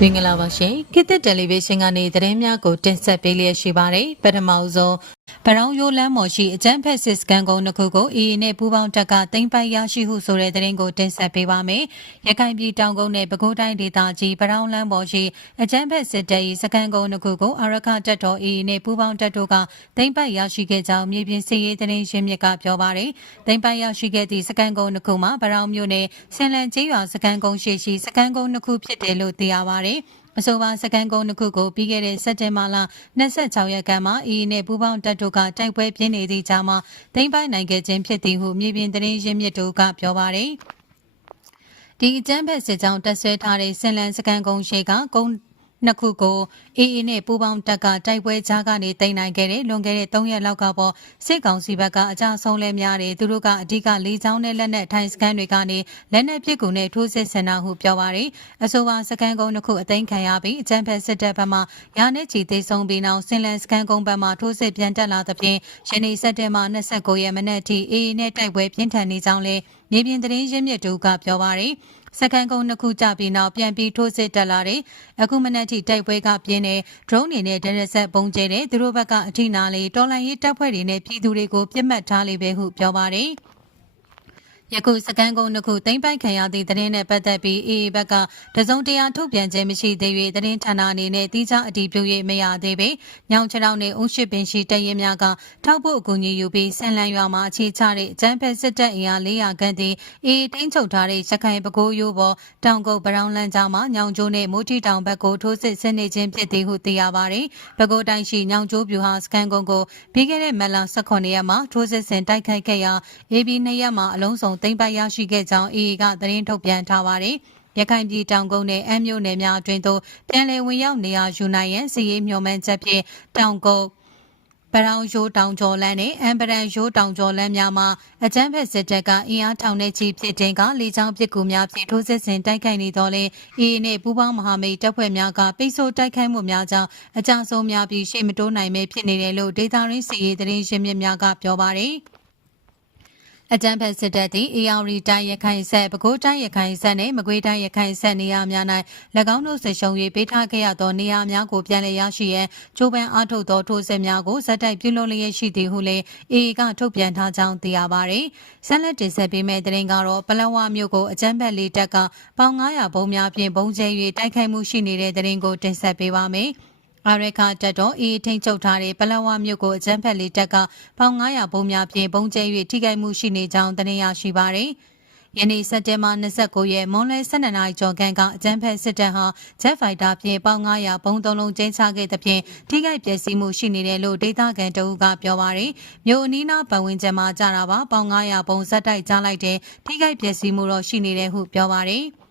မင်္ဂလာပါရှင်ခေတ်သစ်တယ်လီဗေးရှင်းကနေသတင်းများကိုတင်ဆက်ပေးလျက်ရှိပါတယ်ပထမအဆုံး ဗရောင်းရိုးလမ်းမော်ရှိအကြမ်းဖက်စစ်စကန်ကုန်းတစ်ခုကိုအေအေနဲ့ပူးပေါင်းတပ်ကတင်ပိုက်ရရှိဟုဆိုတဲ့သတင်းကိုတင်ဆက်ပေးပါမယ်ရခိုင်ပြည်တောင်ကုန်းနဲ့ပဲခူးတိုင်းဒေသကြီးဗရောင်းလမ်းမော်ရှိအကြမ်းဖက်စစ်တပ်၏စကန်ကုန်းတစ်ခုကိုအရခတပ်တော်အေအေနဲ့ပူးပေါင်းတပ်တို့ကတင်ပိုက်ရရှိခဲ့ကြောင်းမြေပြင်စစ်ရေးသတင်းရင်းမြစ်ကပြောပါတယ်တင်ပိုက်ရရှိခဲ့သည့်စကန်ကုန်းတစ်ခုမှာဗရောင်းမြို့နယ်ဆင်လန်ကျေးရွာစကန်ကုန်းရှိရှိစကန်ကုန်းတစ်ခုဖြစ်တယ်လို့သိရပါတယ် အဆိုပါစကန်ကုန်းတစ်ခုကိုပြီးခဲ့တဲ့စက်တင်ဘာလ26ရက်ကမှအီနဲ့ပူးပေါင်းတပ်တို့ကတိုက်ပွဲပြင်းနေသည့်ကြားမှာသိမ်းပိုက်နိုင်ခဲ့ခြင်းဖြစ်သည်ဟုမြေပြင်သတင်းရင်းမြစ်တို့ကပြောပါတယ်။ဒီအကြမ်းဖက်စစ်ကြောင်းတက်ဆွဲထားတဲ့ဆင်လန်စကန်ကုန်းရှိကကုန်း နှစ်ခုကိုအေအေနဲ့ပူးပေါင်းတပ်ကတိုက်ပွဲကြားကနေတိတ်နိုင်ခဲ့တဲ့လွန်ခဲ့တဲ့3ရက်လောက်ကပေါ်စစ်ကောင်စီဘက်ကအကြဆုံးလဲများတယ်သူတို့ကအဓိကလေးချောင်းနဲ့လက်နက်ထိုင်စကန်တွေကနေလက်နက်ပစ်ကူနဲ့ထိုးစစ်ဆင်တာဟုပြောပါရယ်အဆိုပါစကန်ကုန်းတစ်ခုအသိမ်းခံရပြီးအကြမ်းဖက်စစ်တပ်ဘက်မှရာနဲ့ချီသိမ်းဆုံးပြီးနောက်စင်လန်စကန်ကုန်းဘက်မှထိုးစစ်ပြန်တက်လာသဖြင့်ယနေ့စက်တင်ဘာ29ရက်မနက်ထိအေအေနဲ့တိုက်ပွဲပြင်းထန်နေကြောင်းလဲမြေပြင်သတင်းရင်းမြစ်တို့ကပြောပါရယ် စကန်ကုန်းနှစ်ခုကြပြီးနောက်ပြန်ပြီးထိုးစစ်တက်လာတယ်။အခုမနက်ထိတိုက်ပွဲကပြင်းနေ drone တွေနဲ့ဒရက်ဆက်ပုံကျဲတယ်သူတို့ဘက်ကအထိနာလေတော်လိုင်းရေးတပ်ဖွဲ့တွေနဲ့ပြည်သူတွေကိုပြစ်မှတ်ထားလေပဲဟုပြောပါတယ်။ ယခုစကန်ကုန်းတစ်ခုသိမ့်ပိုက်ခံရသည့်သတင်းနဲ့ပတ်သက်ပြီးအေအေဘက်ကတစုံတရာထုတ်ပြန်ခြင်းမရှိသေး၍သတင်းဌာနအနေနဲ့တိကျအတည်ပြု၍မရသေးပေ။ညောင်ချောင်းနဲ့အုံရှိပင်ရှိတရင်များကထောက်ဖို့အကူအညီယူပြီးဆန်လန်ရွာမှာအခြေချတဲ့အကြမ်းဖက်စစ်တပ်အင်အား400ခန့်သည်အေအေတင်းချုပ်ထားတဲ့ရခိုင်ပကိုးရိုးပေါ်တောင်ကုတ်ဗရောင်းလန်းကြားမှာညောင်ကျိုးနဲ့မိုးထီတောင်ဘက်ကိုထိုးစစ်ဆင်နေခြင်းဖြစ်သည်ဟုသိရပါတယ်။ပကိုးတိုင်းရှိညောင်ကျိုးပြူဟာစကန်ကုန်းကိုပြီးခဲ့တဲ့မလ18ရက်မှာထိုးစစ်ဆင်တိုက်ခိုက်ခဲ့ရာ AB 2ရက်မှာအလုံးစုံသိမ်းပိုက်ရရှိခဲ့ကြောင်း AA ကသတင်းထုတ်ပြန်ထားပါတယ်။ရခိုင်ပြည်တောင်ကုန်းနဲ့အမ်းမြို့နယ်များအတွင်းသို့ပြန်လည်ဝင်ရောက်နေရာယူနိုင်ရန်စီရေးမျှော်မှန်းချက်ဖြင့်တောင်ကုန်းပရောင်ရိုးတောင်ကျော်လန်းနဲ့အမ်ပရန်ရိုးတောင်ကျော်လန်းများမှာအကြမ်းဖက်စစ်တပ်ကအင်အားထောင်နဲ့ချီဖြစ်တင်ကလေကြောင်းပစ်ကူများဖြင့်ထိုးစစ်ဆင်တိုက်ခိုက်နေတော့လေအေအေနဲ့ပူးပေါင်းမဟာမိတ်တပ်ဖွဲ့များကပိတ်ဆို့တိုက်ခိုက်မှုများကြောင့်အကြမ်းဆုံးများပြီးရှေ့မတိုးနိုင်မဲဖြစ်နေတယ်လို့ဒေတာရင်းစီရေးသတင်းရင်းမြစ်များကပြောပါတယ်။ အကြံဖက်စစ်တပ်သည် AR တိုင်းရခိုင်ဆက်ပဲခူးတိုင်းရခိုင်ဆက်နှင့်မကွေးတိုင်းရခိုင်ဆက်နေရာများ၌၎င်းတို့ဆက်ရှုံ၍ပေးထားခဲ့ရသောနေရာများကိုပြန်လည်ရရှိရန်ကြိုးပမ်းအားထုတ်သောထိုးစစ်များကိုဇက်တိုက်ပြုလုပ်လျက်ရှိသည်ဟုလည်း AA ကထုတ်ပြန်ထားကြောင်းသိရပါသည်။ဆက်လက်တင်ဆက်ပေးမယ့်သတင်းကတော့ပလောဝမြို့ကိုအကြမ်းဖက်လေးတပ်ကပေါင်900ဘုံများဖြင့်ဘုံကျဲ၍တိုက်ခိုက်မှုရှိနေတဲ့သတင်းကိုတင်ဆက်ပေးပါမယ်။ အာရခတက်တော်အေးထိန်ချုပ်ထားတဲ့ပလဝမြို့ကိုအကြမ်းဖက်လေးတပ်ကပေါင်900ဘုံများဖြင့်ဘုံကျဲ၍ထိခိုက်မှုရှိနေကြောင်းသတင်းရရှိပါသည်။ယနေ့စက်တင်ဘာ29ရက်မွန်လဲ12နာရီကျော်ခန့်ကအကြမ်းဖက်စစ်တပ်ဟာဂျက်ဖိုက်တာဖြင့်ပေါင်900ဘုံသုံးလုံးကျင်းချခဲ့သဖြင့်ထိခိုက်ပျက်စီးမှုရှိနေတယ်လို့ဒေသခံတအုပ်ကပြောပါရယ်မြို့အနီးနားပတ်ဝန်းကျင်မှာကြာတာပါပေါင်900ဘုံဇက်တိုက်ကြားလိုက်တဲ့ထိခိုက်ပျက်စီးမှုတော့ရှိနေတယ်ဟုပြောပါရယ်။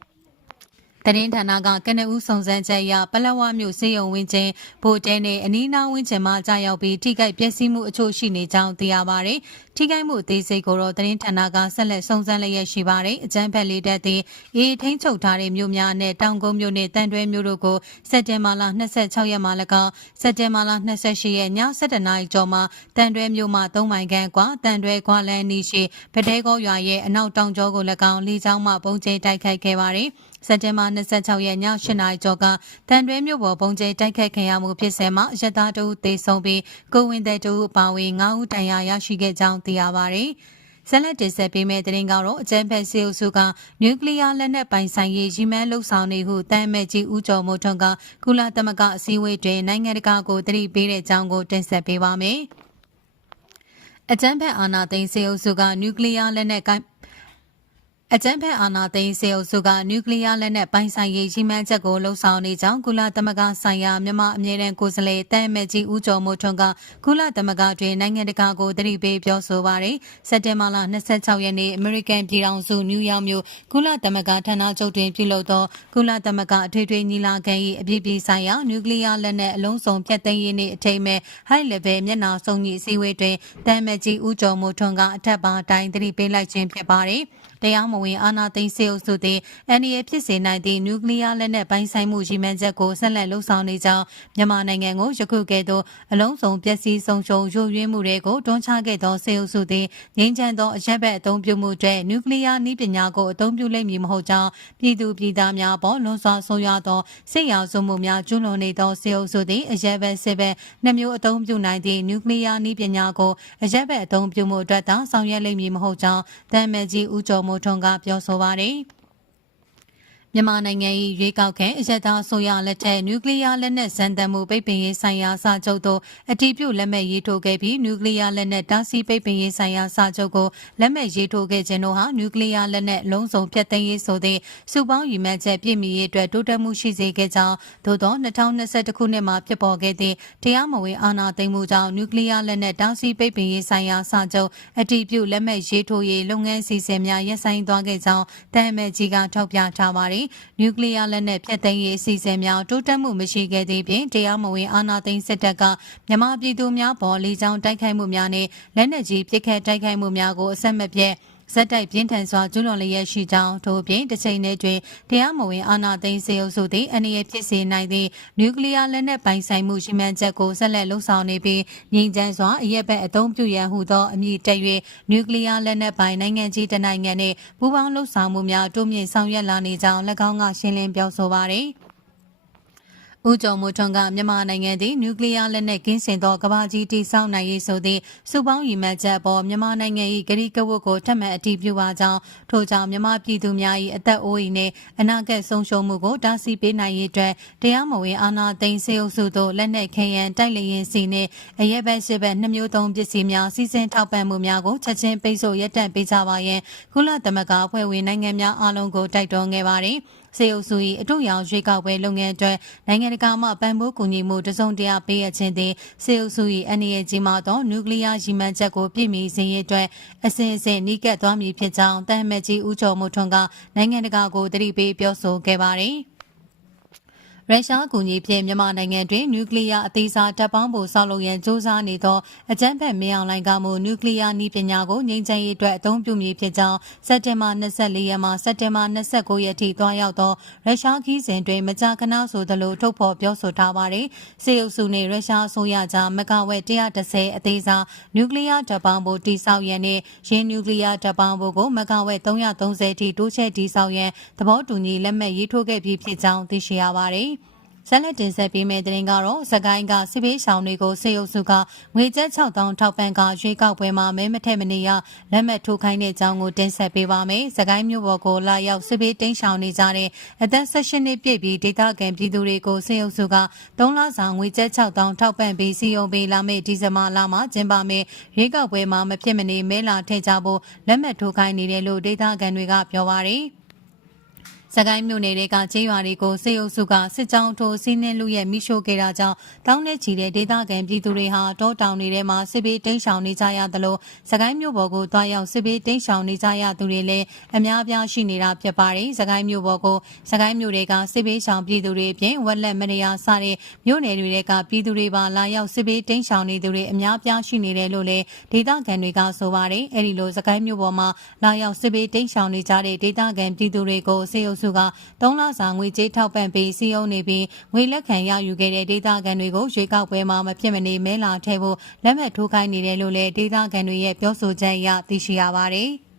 သတင်းဌာနကကနဦးစုံစမ်းချက်အရပလက်ဝမြို့စေယုံဝင်းချင်းဗိုလ်တဲနဲ့အနီးနားဝင်းချင်းမှာကြာရောက်ပြီးထိခိုက်ပျက်စီးမှုအချို့ရှိနေကြောင်းသိရပါတယ်။ထိခိုက်မှုအသေးစိတ်ကိုတော့သတင်းဌာနကဆက်လက်စုံစမ်းလျက်ရှိပါတယ်။အကြမ်းဖက်လေးတပ်သည်အေးထိန်ချုပ်ထားတဲ့မြို့များနဲ့တောင်ကုန်းမြို့နဲ့တန်တွဲမြို့တို့ကိုစက်တင်ဘာလ26ရက်မှာ၎င်းစက်တင်ဘာလ28ရက်ည7:00နာရီကျော်မှာတန်တွဲမြို့မှာ3မိုင်ခန့်ကွာတန်တွဲခွာလန်းနီရှိဗတဲကောရွာရဲ့အနောက်တောင်ကျောကို၎င်းလေကြောင်းမှပုံကျဲတိုက်ခိုက်ခဲ့ပါတယ်။ စက်တင်ဘာ26ရက်ည8နာရီကျော်ကတန်တွဲမြို့ပေါ်ပုံကျဲတိုက်ခိုက်ခံရမှုဖြစ်စဉ်မှာရတာတူသေဆုံးပြီးကိုဝင်တဲ့တူပါဝင်9ဦးတန်ရာရရှိခဲ့ကြောင်းသိရပါတယ်။ဆက်လက်တင်ဆက်ပေးမယ့်သတင်းကတော့အကြံဖက်စီအုပ်စုကနျူကလ িয়ার လက်နက်ပိုင်ဆိုင်ရေးရည်မှန်းလှုပ်ဆောင်နေဟုတမ်းမဲ့ကြီးဦးကျော်မိုးထွန်းကကုလသမဂ္ဂအစည်းအဝေးတွင်နိုင်ငံတကာကိုတတိပေးတဲ့အကြောင်းကိုတင်ဆက်ပေးပါမယ်။အကြံဖက်အာဏာသိမ်းစီအုပ်စုကနျူကလ িয়ার လက်နက်ကိုင် အကြမ်းဖက်အာဏာသိမ်းစေအုပ်စုကနျူကလ িয়ার လက်နက်ပိုင်ဆိုင်ရေးရည်မှန်းချက်ကိုလှုံ့ဆော်နေကြောင်းကုလသမဂ္ဂဆိုင်ရာမြန်မာအမြဲတမ်းကိုယ်စားလှယ်တမ်းမဲ့ကြီးဦးကျော်မိုးထွန်းကကုလသမဂ္ဂတွင်နိုင်ငံတကာကိုတတိပေးပြောဆိုပါတယ်။စက်တင်ဘာလ26ရက်နေ့အမေရိကန်ပြည်ထောင်စုနယူးယောက်မြို့ကုလသမဂ္ဂဌာနချုပ်တွင်ပြုလုပ်သောကုလသမဂ္ဂအထွေထွေညီလာခံ၏အပြည့်ပြည့်ဆိုင်ရာနျူကလ িয়ার လက်နက်အလုံးစုံဖျက်သိမ်းရေးနှင့်အထိမ်းအမဲ့ high level မျက်နှာစုံညီအစည်းအဝေးတွင်တမ်းမဲ့ကြီးဦးကျော်မိုးထွန်းကအထက်ပါတိုင်းတတိပေးလိုက်ခြင်းဖြစ်ပါတယ်။ တရားမဝ င်အာဏာသိမ်းစေအုပ်စုသည်အန်ဒီရဲ့ဖြစ်စေနိုင်သည့်နျူကလ িয়ার လက်နက်ပိုင်းဆိုင်မှုရည်မှန်းချက်ကိုဆက်လက်လှုပ်ဆောင်နေကြောင်းမြန်မာနိုင်ငံကိုယခုကဲ့သို့အလုံးစုံပျက်စီးဆုံးရှုံးယိုယွင်းမှုတွေကိုတွန်းချခဲ့သောစေအုပ်စုသည်ငြိမ်းချမ်းသောအရက်ဘက်အသုံးပြုမှုအတွက်နျူကလ িয়ার နည်းပညာကိုအသုံးပြုလိမ့်မည်မဟုတ်ကြောင်းပြည်သူပြည်သားများပေါ်လွန်စွာဆိုးရွားသောစစ်ရာဇဝမှုများကျူးလွန်နေသောစေအုပ်စုသည်အရက်ဘက်စစ်ဘက်နှမျိုးအသုံးပြုနိုင်သည့်နျူကလ িয়ার နည်းပညာကိုအရက်ဘက်အသုံးပြုမှုအတွက်သာဆောင်ရွက်လိမ့်မည်မဟုတ်ကြောင်းတမ်မဲကြီးဦးကျော်မိုးထွန်းက ပြောဆိုပါရယ် မြန်မာနိုင်ငံ၏ရွေးကောက်ခံအရက်သားဆိုရလက်ထက်နျူကလ িয়ার လက်နက်စံတမ်းမှုပိတ်ပင်ရေးဆိုင်ရာစာချုပ်သို့အတည်ပြုလက်မှတ်ရေးထိုးခဲ့ပြီးနျူကလ িয়ার လက်နက်တားဆီးပိတ်ပင်ရေးဆိုင်ရာစာချုပ်ကိုလက်မှတ်ရေးထိုးခဲ့ခြင်းတို့ဟာနျူကလ িয়ার လက်နက်လုံးစုံဖျက်သိမ်းရေးဆိုသည့်စုပေါင်းရည်မှန်းချက်ပြည့်မီရေးအတွက်တိုးတက်မှုရှိစေခဲ့ကြောင်းသို့သော2021ခုနှစ်မှာဖြစ်ပေါ်ခဲ့သည့်တရားမဝင်အာဏာသိမ်းမှုကြောင့်နျူကလ িয়ার လက်နက်တားဆီးပိတ်ပင်ရေးဆိုင်ရာစာချုပ်အတည်ပြုလက်မှတ်ရေးထိုးရေးလုပ်ငန်းစီစဉ်များရပ်ဆိုင်းသွားခဲ့ကြောင်းတမ်မဲကြီးကထောက်ပြထားပါတယ် နျူကလ িয়ার လက်နက်ဖျက်သိမ်းရေးအစီအစဉ်များတိုးတက်မှုမရှိခဲ့သေးပြင်တရားမဝင်အာဏာသိမ်းစစ်တပ်ကမြန်မာပြည်သူများပေါ်လေကြောင်းတိုက်ခိုက်မှုများနဲ့လက်နက်ကြီးပစ်ခတ်တိုက်ခိုက်မှုများကိုအဆက်မပြတ် ဇက်တိုက်ပြင်းထန်စွာကျူးလွန်လျက်ရှိကြောင်းထို့ပြင်တစ်ချိန်တည်းတွင်တရားမဝင်အာဏာသိမ်းစေအုပ်စုသည်အနေရဖြစ်စေနိုင်သည့်နျူကလ িয়ার လက်နက်ပိုင်ဆိုင်မှုရှိမှန်းချက်ကိုဆက်လက်လှုံ့ဆော်နေပြီးငြိမ်းချမ်းစွာအရက်ဘက်အသုံးပြုရန်ဟူသောအမည်တက်၍နျူကလ িয়ার လက်နက်ပိုင်နိုင်ငံကြီးတစ်နိုင်ငံနှင့်ပူးပေါင်းလှုပ်ဆောင်မှုများတိုးမြင့်ဆောင်ရွက်လာနေကြောင်း၎င်းကရှင်းလင်းပြောဆိုပါရယ် ဦးကျော်မိုးထွန်းကမြန်မာနိုင်ငံသည်နျူကလ িয়ার လက်နက်ကင်းစင်သောကမ္ဘာကြီးတည်ဆောက်နိုင်ရေးဆိုသည့်စုပေါင်းရည်မှန်းချက်အပေါ်မြန်မာနိုင်ငံ၏ဂရီကဝတ်ကိုထပ်မံအတည်ပြုပါကြောင်းထို့ကြောင့်မြန်မာပြည်သူများ၏အသက်အိုးအိမ်နှင့်အနာဂတ်ဆုံးရှုံးမှုကိုတားဆီးပေးနိုင်ရေးအတွက်တရားမဝင်အာဏာသိမ်းစေအုပ်စုသို့လက်နက်ခဲယံတိုက်လျင်စီနှင့်အရက်ဘက်ရှိဘက်နှမျိုးသုံးပစ္စည်းများစီစဉ်ထောက်ပံ့မှုများကိုချက်ချင်းပိတ်ဆို့ရပ်တန့်ပေးကြပါရန်ကုလသမဂ္ဂအဖွဲ့ဝင်နိုင်ငံများအားလုံးကိုတိုက်တွန်းခဲ့ပါသည် စေအုပ်စု၏အထူးရောင်ရွေးကောက်ပွဲလုပ်ငန်းအတွက်နိုင်ငံတကာမှပံ့ပိုးကူညီမှုတစုံတရာပေးရခြင်းသည်စေအုပ်စု၏အနေအကြီးမှသောနျူကလ িয়ার ရည်မှန်းချက်ကိုပြည့်မီစေရေးအတွက်အစဉ်အဆက်နှီးကပ်သွားမည်ဖြစ်ကြောင်းတမ်မက်ကြီးဦးကျော်မိုးထွန်းကနိုင်ငံတကာကိုတတိပေးပြောဆိုခဲ့ပါသည် ရုရှားအကူအညီဖြင့်မြန်မာနိုင်ငံတွင်နျူကလ িয়ার အသေးစားတပ်ပေါင်းဖို့ဆောက်လုပ်ရန်စ조사နေသောအကြမ်းဖက်မင်းအောင်လှိုင်ကမှုနျူကလ িয়ার နည်းပညာကိုငြိမ်းချမ်းရေးအတွက်အသုံးပြုမည်ဖြစ်ကြောင်းစက်တင်ဘာ24ရက်မှစက်တင်ဘာ29ရက်ထိတွားရောက်သောရုရှားခီးစဉ်တွင်မကြာခဏဆိုသလိုထုတ်ဖော်ပြောဆိုထားပါတယ်။စေအုပ်စုနှင့်ရုရှားအစိုးရကြားမကဝက်130အသေးစားနျူကလ িয়ার တပ်ပေါင်းဖို့တိစောက်ရန်နှင့်ရင်းနျူကလ িয়ার တပ်ပေါင်းဖို့ကိုမကဝက်330ထိတိုးချဲ့တိစောက်ရန်သဘောတူညီလက်မှတ်ရေးထိုးခဲ့ပြီးဖြစ်ကြောင်းသိရှိရပါတယ်။ ဆက်လက်တင်ဆက်ပေးမယ့်သတင်းကတော့စကိုင်းကစစ်ပေးဆောင်တွေကိုစေအုပ်စုကငွေကျပ်6000ထောက်ပံ့ကရွေးကောက်ပွဲမှာမဲမထက်မနေရလက်မှတ်ထိုးခိုင်းတဲ့အကြောင်းကိုတင်ဆက်ပေးပါမယ်။စကိုင်းမြို့ပေါ်ကိုလာရောက်စစ်ပေးတင်းရှောင်နေကြတဲ့အသက်16နှစ်ပြည့်ပြီးဒေသခံပြည်သူတွေကိုစေအုပ်စုက3လစာငွေကျပ်6000ထောက်ပံ့ပြီးစီယုံပေးလာမယ့်ဒီဇင်ဘာလမှာကျင်းပမယ့်ရွေးကောက်ပွဲမှာမဖြစ်မနေမဲလာထည့်ကြဖို့လက်မှတ်ထိုးခိုင်းနေတယ်လို့ဒေသခံတွေကပြောပါရယ်။ စကိုင်းမြို့နယ်တွေကကျေးရွာတွေကိုစေအုပ်စုကစစ်ကြောင်းထိုးစီးနှင်းလူရဲ့မိရှို့ခဲ့တာကြောင့်တောင်းနဲ့ချီတဲ့ဒေသခံပြည်သူတွေဟာတောတောင်တွေထဲမှာစစ်ဘေးတိမ်းရှောင်နေကြရသလိုစကိုင်းမြို့ပေါ်ကိုတွားရောက်စစ်ဘေးတိမ်းရှောင်နေကြရသူတွေလည်းအများအပြားရှိနေတာဖြစ်ပါတယ်။စကိုင်းမြို့ပေါ်ကိုစကိုင်းမြို့တွေကစစ်ဘေးရှောင်ပြည်သူတွေအပြင်ဝက်လက်မရယာစတဲ့မြို့နယ်တွေကပြည်သူတွေပါလာရောက်စစ်ဘေးတိမ်းရှောင်နေသူတွေအများအပြားရှိနေတယ်လို့လည်းဒေသခံတွေကဆိုပါတယ်။အဲဒီလိုစကိုင်းမြို့ပေါ်မှာလာရောက်စစ်ဘေးတိမ်းရှောင်နေကြတဲ့ဒေသခံပြည်သူတွေကိုစေအုပ်စုက3လစာငွေကြေးထောက်ပံ့ပြီးစီးအုံနေပြီးငွေလက်ခံရယူခဲ့တဲ့ဒေသခံတွေကိုရွေးကောက်ပွဲမှာမဖြစ်မနေမဲလာထည့်ဖို့လက်မှတ်ထိုးခိုင်းနေတယ်လို့လည်းဒေသခံတွေရဲ့ပြောဆိုချက်အရသိရှိရပါတယ်။